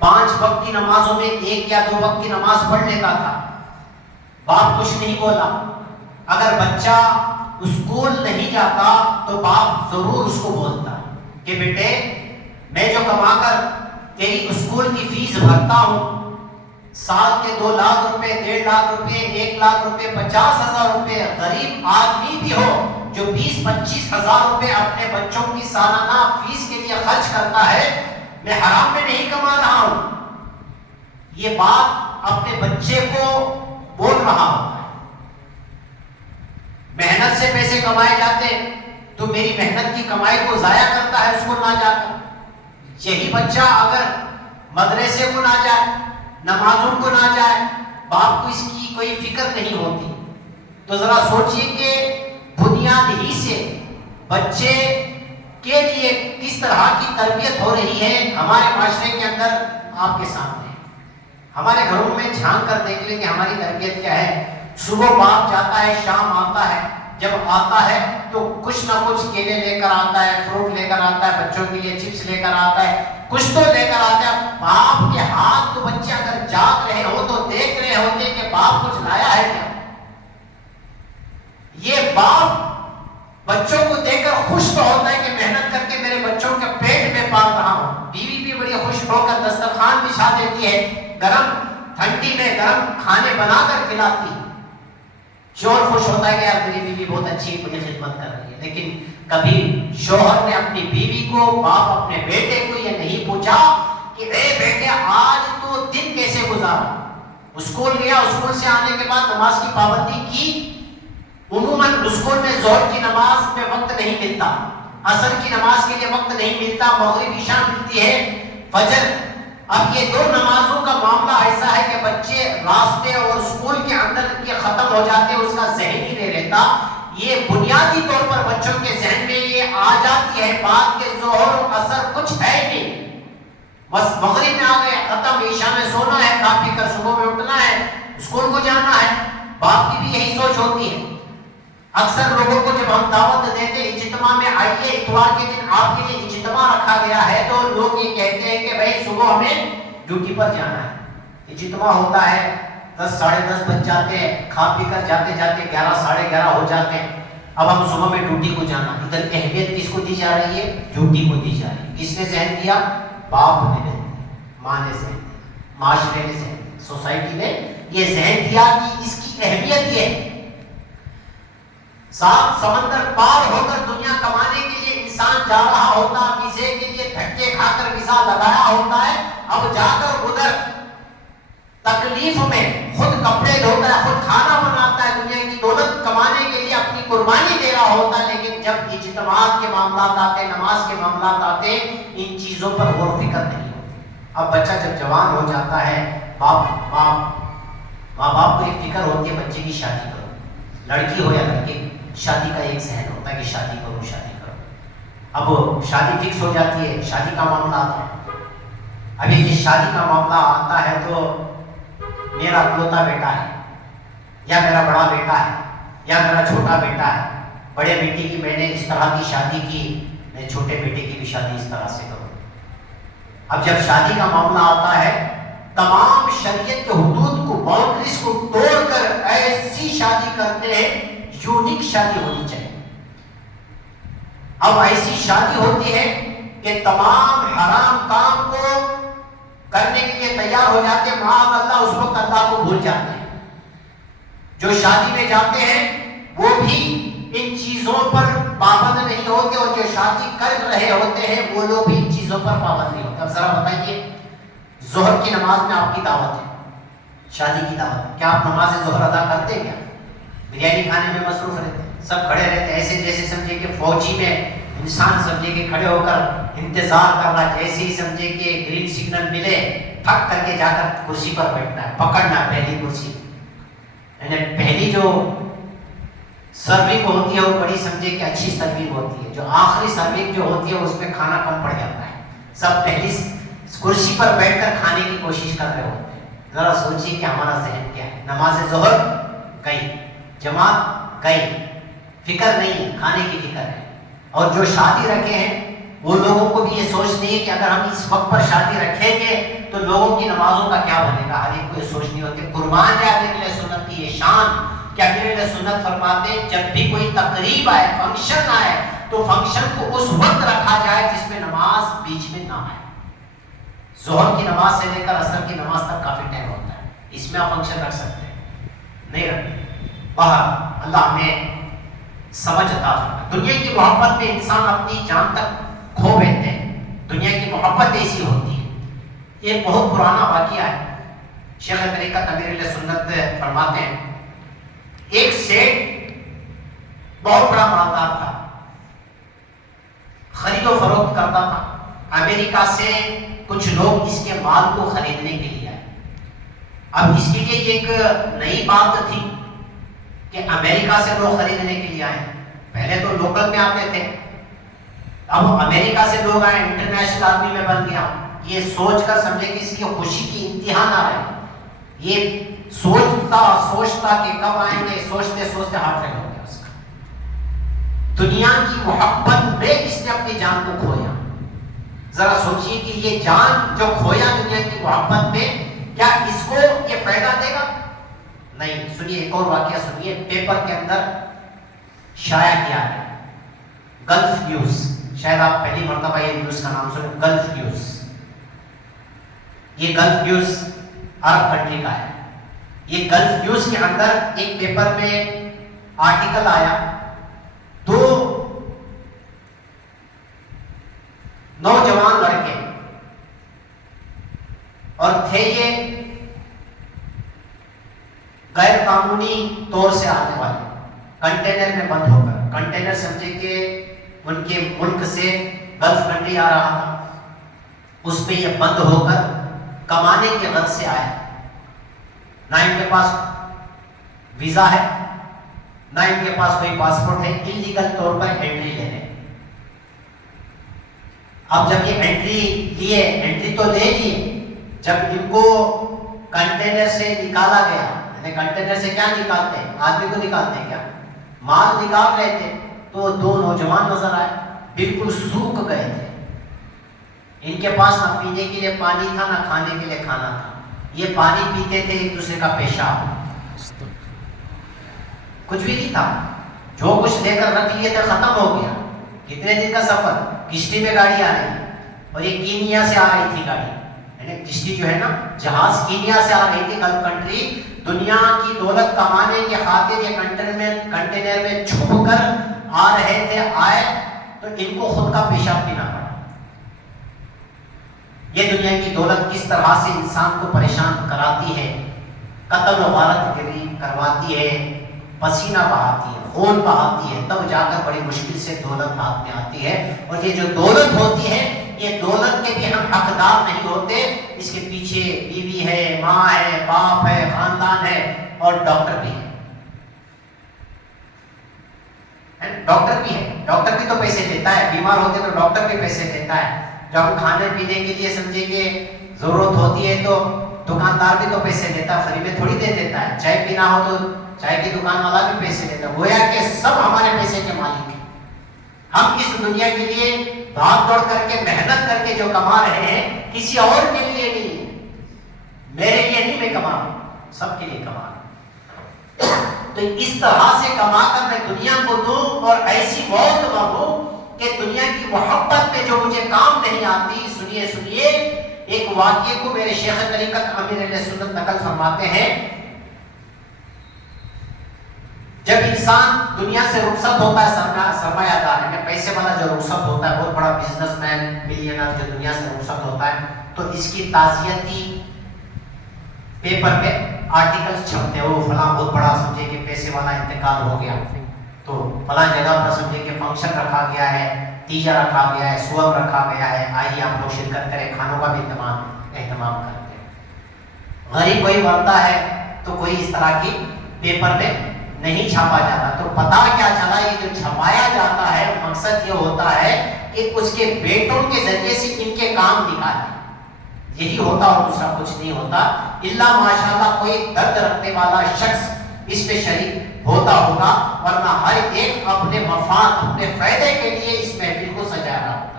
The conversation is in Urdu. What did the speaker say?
5 وقت کی نمازوں میں 1 یا 2 وقت کی نماز پڑھ لیتا تھا، باپ کچھ نہیں بولا۔ اگر بچہ اسکول نہیں جاتا تو باپ ضرور اس کو بولتا کہ بیٹے میں جو کما کر تیری اسکول کی فیس بھرتا ہوں، سال کے 2 لاکھ روپے، 1.5 لاکھ روپے، 1 لاکھ روپے، 50,000 روپے، غریب آدمی بھی ہو جو 20-25 ہزار روپے اپنے بچوں کی سالانہ فیس کے لیے خرچ کرتا ہے، میں حرام میں نہیں کما رہا ہوں۔ یہ بات اپنے بچے کو بول رہا ہوتا ہے۔ محنت سے پیسے کمائے جاتے تو میری محنت کی کمائی کو ضائع کرتا ہے اس کو نہ جا کر۔ یہی بچہ اگر مدرسے کو نہ جائے، نمازوں کو نہ جائے، باپ کو اس کی کوئی فکر نہیں ہوتی، تو ذرا سوچئے کہ بنیاد ہی سے بچے کے لیے کس طرح کی تربیت ہو رہی ہے ہمارے معاشرے کے اندر آپ کے سامنے۔ ہمارے گھروں میں جھانک کر دیکھ لیں کہ ہماری تربیت کیا ہے۔ صبح باپ جاتا ہے، شام آتا ہے، جب آتا ہے تو کچھ نہ کچھ کیلے لے کر آتا ہے، فروٹ لے کر آتا ہے، بچوں کے لیے چپس لے کر آتا ہے، کچھ تو لے کر آتا ہے۔ باپ کے ہاتھ تو بچے اگر جاگ رہے ہو تو دیکھ رہے ہوتے کہ باپ کچھ لایا ہے کیا۔ یہ باپ بچوں کو دیکھ کر خوش تو ہوتا ہے کہ محنت کر کے میرے بچوں کے پیٹ میں پال رہا ہوں۔ بیوی بھی بڑی خوش ہو کر دسترخوان بچھا دیتی ہے، گرم ٹھنڈی میں گرم کھانے بنا کر کھلاتی۔ شوہر خوش ہوتا ہے کہ یار میری بیوی بہت اچھی مجھے خدمت کر رہی ہے۔ لیکن کبھی شوہر نے اپنی بیوی کو، باپ اپنے بیٹے کو یہ نہیں پوچھا کہ اے بیٹے آج تو دن کیسے گزارا، اسکول گیا، اسکول سے آنے کے بعد نماز کی پابندی کی۔ عموماً اسکول میں ظہر کی نماز میں وقت نہیں ملتا، عصر کی نماز کے لیے وقت نہیں ملتا، مغرب عشاء ملتی ہے، فجر۔ اب یہ 2 نمازوں کا معاملہ ایسا ہے کہ بچے راستے اور اسکول کے اندر کے ختم ہو جاتے ہیں، اس کا ذہن ہی نہیں رہتا۔ یہ بنیادی طور پر بچوں کے ذہن میں یہ آ جاتی ہے بات کہ ظہر اور عصر کچھ ہے نہیں، بس مغرب میں آ گئے، ختم، عشاء میں سونا ہے، کھا پی کر صبح میں اٹھنا ہے، اسکول کو جانا ہے۔ باپ کی بھی یہی سوچ ہوتی ہے۔ اکثر لوگوں کو جب ہم دعوت دیتے اجتماع میں آئیے، اتوار کے دن آپ کے لیے اجتماع رکھا گیا ہے، تو لوگ یہ کہتے ہیں کہ بھائی صبح ہمیں ڈیوٹی پر جانا ہے۔ اجتماع ہوتا ہے 10 ساڑھے 10 بج جاتے ہیں، کھا پی کر جاتے جاتے 11 ساڑھے 11 ہو جاتے ہیں۔ اب ہم صبح میں ڈیوٹی کو جانا، ادھر اہمیت کس کو دی جا رہی ہے؟ ڈیوٹی کو دی جا رہی ہے۔ کس نے ذہن دیا؟ باپ نے ذہن دیا، ماں نے ذہن دیا، معاشرے نے ذہن دیا، سوسائٹی نے یہ ذہن دیا کہ اس کی اہمیت یہ ہے۔ 7 سمندر پار ہو کر دنیا کمانے کے لیے انسان جا رہا ہوتا، ویزے کے لیے دھکے کھا کر ویزا لگایا ہوتا ہے، اب جا کر ادھر تکلیف میں خود کپڑے دھوتا ہے، خود کھانا بناتا ہے، دنیا کی دولت کمانے کے لیے اپنی قربانی دے رہا ہوتا ہے۔ لیکن جب اجتماعات کے معاملات آتے، نماز کے معاملات آتے، ان چیزوں پر غور و فکر نہیں ہوتی۔ اب بچہ جب جوان ہو جاتا ہے، ماں باپ کو ایک فکر ہوتی ہے بچے کی شادی کرو، لڑکی ہو یا لڑکے، شادی کا ایک ذہن ہوتا ہے کہ شادی کرو شادی کرو۔ اب شادی فکس ہو جاتی ہے، شادی کا معاملہ آتا ہے۔ ابھی یہ شادی کا معاملہ آتا ہے تو میرا اکلوتا بیٹا ہے، یا میرا بڑا بیٹا ہے، یا میرا چھوٹا بیٹا ہے، بڑے بیٹے کی میں نے اس طرح کی شادی کی، میں چھوٹے بیٹے کی بھی شادی اس طرح سے کروں۔ اب جب شادی کا معاملہ آتا ہے، تمام شریعت کے حدود کو، باؤنڈریز کو توڑ کر ایسی شادی کرتے ہیں، یونیک شادی ہونی چاہیے۔ اب ایسی شادی ہوتی ہے کہ تمام حرام کام کو کرنے کے لیے تیار ہو جاتے ہیں، معاذ اللہ اس وقت اللہ کو بھول جاتے ہیں۔ جو شادی میں جاتے ہیں وہ بھی ان چیزوں پر پابند نہیں ہوتے، اور جو شادی کر رہے ہوتے ہیں وہ لوگ بھی ان چیزوں پر پابند نہیں ہوتے۔ اب ذرا بتائیے، ظہر کی نماز میں آپ کی دعوت ہے، شادی کی دعوت، کیا آپ نماز ظہر ادا کرتے ہیں؟ کیا بریانی کھانے میں مصروف رہتے ہیں، سب کھڑے رہتے ہیں، ایسے جیسے سمجھے کہ فوجی میں انسان سمجھے کہ کھڑے ہو کر انتظار کرنا، جیسے ہی سمجھے کہ گرین سگنل ملے ٹھک کر کے جا کر کرسی پر بیٹھنا ہے، پکڑنا ہے پہلی کرسی۔ یعنی پہلی جو سرونگ ہوتی ہے وہ بڑی سمجھے کہ اچھی سرونگ ہوتی ہے، جو آخری سرونگ جو ہوتی ہے اس میں کھانا کم پڑ جاتا ہے، سب پہلی کرسی پر بیٹھ کر کھانے کی کوشش کر رہے ہوتے ہیں۔ ذرا سوچیے کہ ہمارا ذہن کیا ہے۔ نماز ظہر گئی، جماعت گئی، فکر نہیں، کھانے کی فکر ہے۔ اور جو شادی رکھے ہیں وہ لوگوں کو بھی یہ سوچ نہیں ہے کہ اگر ہم اس وقت پر شادی رکھیں گے تو لوگوں کی نمازوں کا کیا بنے گا؟ ہر ایک کو یہ سوچ نہیں ہوتی. قربان ہے امیر علیہ سنت کی یہ شان کہ امیر علیہ سنت فرماتے ہیں جب بھی کوئی تقریب آئے، فنکشن آئے، تو فنکشن کو اس وقت رکھا جائے جس میں نماز بیچ میں نہ آئے. ظہر کی نماز سے لے کر عصر کی نماز تک کافی ٹائم ہوتا ہے، اس میں آپ فنکشن رکھ سکتے ہیں، نہیں رکھتے. باہر اللہ ہمیں سمجھ عطا فرمائے. دنیا کی محبت میں انسان اپنی جان تک کھو بیٹھتے ہیں. دنیا کی محبت ایسی ہوتی ہے. یہ بہت پرانا واقعہ ہے. شیخ طریقت امیر علیہ سنت فرماتے ہیں ایک سیٹ بہت بڑا مالدار تھا، خرید و فروخت کرتا تھا. امریکہ سے کچھ لوگ اس کے مال کو خریدنے کے لیے آئے. اب اس کے لیے ایک نئی بات تھی کہ امریکہ سے لوگ خریدنے کے لیے آئے. پہلے تو لوکل میں آتے تھے، اب امریکہ سے لوگ آئے، انٹرنیشنل آدمی میں بن گیا. یہ سوچ کر سمجھے کہ اس کی خوشی کی انتہا نہ رہے. یہ سوچتا کہ کب آئیں گے، سوچتے سوچتے ہارٹ فیل ہو گیا اس کا. دنیا کی محبت میں اس نے اپنی جان کو کھویا. ذرا سوچئے کہ یہ جان جو کھویا دنیا کی محبت میں، کیا اس کو یہ فائدہ دے گا؟ نہیں. سنیے ایک اور واقعہ سنیے، پیپر کے اندر شائع کیا ہے گلف نیوز. شاید آپ پہلی مرتبہ یہ نیوز کا نام سنیں، گلف نیوز. یہ گلف نیوز عرب کنٹری کا ہے. یہ گلف نیوز کے اندر ایک پیپر میں آرٹیکل آیا، دو نوجوان لڑکے اور تھے یہ غیر قانونی طور سے آنے والے، کنٹینر میں بند ہو کر. کنٹینر سمجھے کہ ان کے ملک سے گلف کنٹری آ رہا تھا، اس پہ یہ بند ہو کر کمانے کے غرض سے آئے. نہ ان کے پاس ویزا ہے، نہ ان کے پاس کوئی پاسپورٹ ہے، انلیگل طور پر انٹری لے رہے. اب جب یہ انٹری تو لے لیے، جب ان کو کنٹینر سے نکالا گیا، یعنی کنٹینر سے کیا نکالتے ہیں؟ آدمی کو نکالتے ہیں کیا؟ مال نکال رہے تھے تو دو نوجوان نظر آئے، بالکل سوکھ گئے تھے. ان کے پاس نہ پینے کے لیے پانی تھا، نہ کھانے کے لیے کھانا تھا. یہ پانی پیتے تھے ایک دوسرے کا پیشاب، کچھ بھی نہیں تھا. جو کچھ لے کر رکھ لیے تھے ختم ہو گیا. کتنے دن کا سفر، کشتی میں گاڑی آ رہی ہے، اور یہ کینیا سے آ رہی تھی گاڑی، یعنی کشتی جو ہے نا، جہاز کینیا سے آ رہی تھی گلف کنٹری. دنیا کی دولت کمانے کی خاطر یہ کنٹینر میں چھپ کر آ رہے تھے. آئے تو ان کو خود کا پیشاب پینا پڑا. یہ دنیا کی دولت کس طرح سے انسان کو پریشان کراتی ہے، قتل و غارت گری کرواتی ہے، پسینہ بہاتی ہے، خون بہاتی ہے، تب جا کر بڑی مشکل سے دولت ہاتھ میں آتی ہے. اور یہ جو دولت ہوتی ہے، یہ دولت کے بھی ہم حقدار نہیں ہوتے. اس کے پیچھے بیوی ہے، ماں ہے، باپ ہے، خاندان ہے، اور ڈاکٹر بھی ہے. ڈاکٹر بھی ہے، ڈاکٹر بھی تو پیسے دیتا ہے. بیمار ہوتے تو ڈاکٹر بھی پیسے دیتا ہے. جب ہم کھانے پینے کے لیے سمجھے کہ ضرورت ہوتی ہے تو دکاندار بھی تو پیسے دیتا ہے، فری میں تھوڑی دے دیتا ہے. چائے پینا ہو تو چائے کی دکان والا بھی پیسے دیتا ہے. گویا کہ سب ہمارے پیسے کے مالک ہیں. ہم اس دنیا کے لیے بھاگ دوڑ کر کے محنت کر کے جو کما رہے ہیں، کسی اور کے لیے نہیں ہے. میرے لیے نہیں میں کما رہا ہوں، سب کے لیے کما رہا ہوں. تو اس طرح سے کما کر میں دنیا کو دوں اور ایسی موت مانگوں کہ دنیا کی محبت میں جو مجھے کام نہیں آتی. سنیے ایک واقعے کو میرے شیخ طریقت امیر علیہ سنت نقل فرماتے ہیں. جب انسان دنیا سے رخصت ہوتا ہے، سرمایہ دار ہے، پیسے والا جو رخصت ہوتا ہے، بہت بڑا بزنس مین، ملینئر جو دنیا سے رخصت ہوتا ہے، تو اس کی تعزیتی پیپر پہ آرٹیکل چھپتے ہیں. وہ فلاں بہت بڑا سمجھے کہ پیسے والا انتقال ہو گیا، تو فلاں جگہ پر سمجھے کہ فنکشن رکھا گیا ہے، تیجا رکھا گیا ہے، سوم رکھا گیا ہے، آئیے آپ لوگ شرکت کریں، کھانوں کا بھی اہتمام کرتے ہیں. غریب کوئی مرتا ہے تو کوئی اس طرح کی پیپر میں نہیں چھاپا جاتا. تو پتا کیا چلا، یہ جو چھپایا جاتا ہے مقصد یہ ہوتا ہے کہ اس کے بیٹوں کے ذریعے سے ان کے کام نکالے. یہی ہوتا اور دوسرا کچھ نہیں ہوتا. الا ماشاءاللہ کوئی درد رکھنے والا شخص اس پہ شریک ہوتا ہوگا، ورنہ ہر ایک اپنے مفاد، اپنے فائدے کے لیے اس محفل کو سجا رہا ہوگا.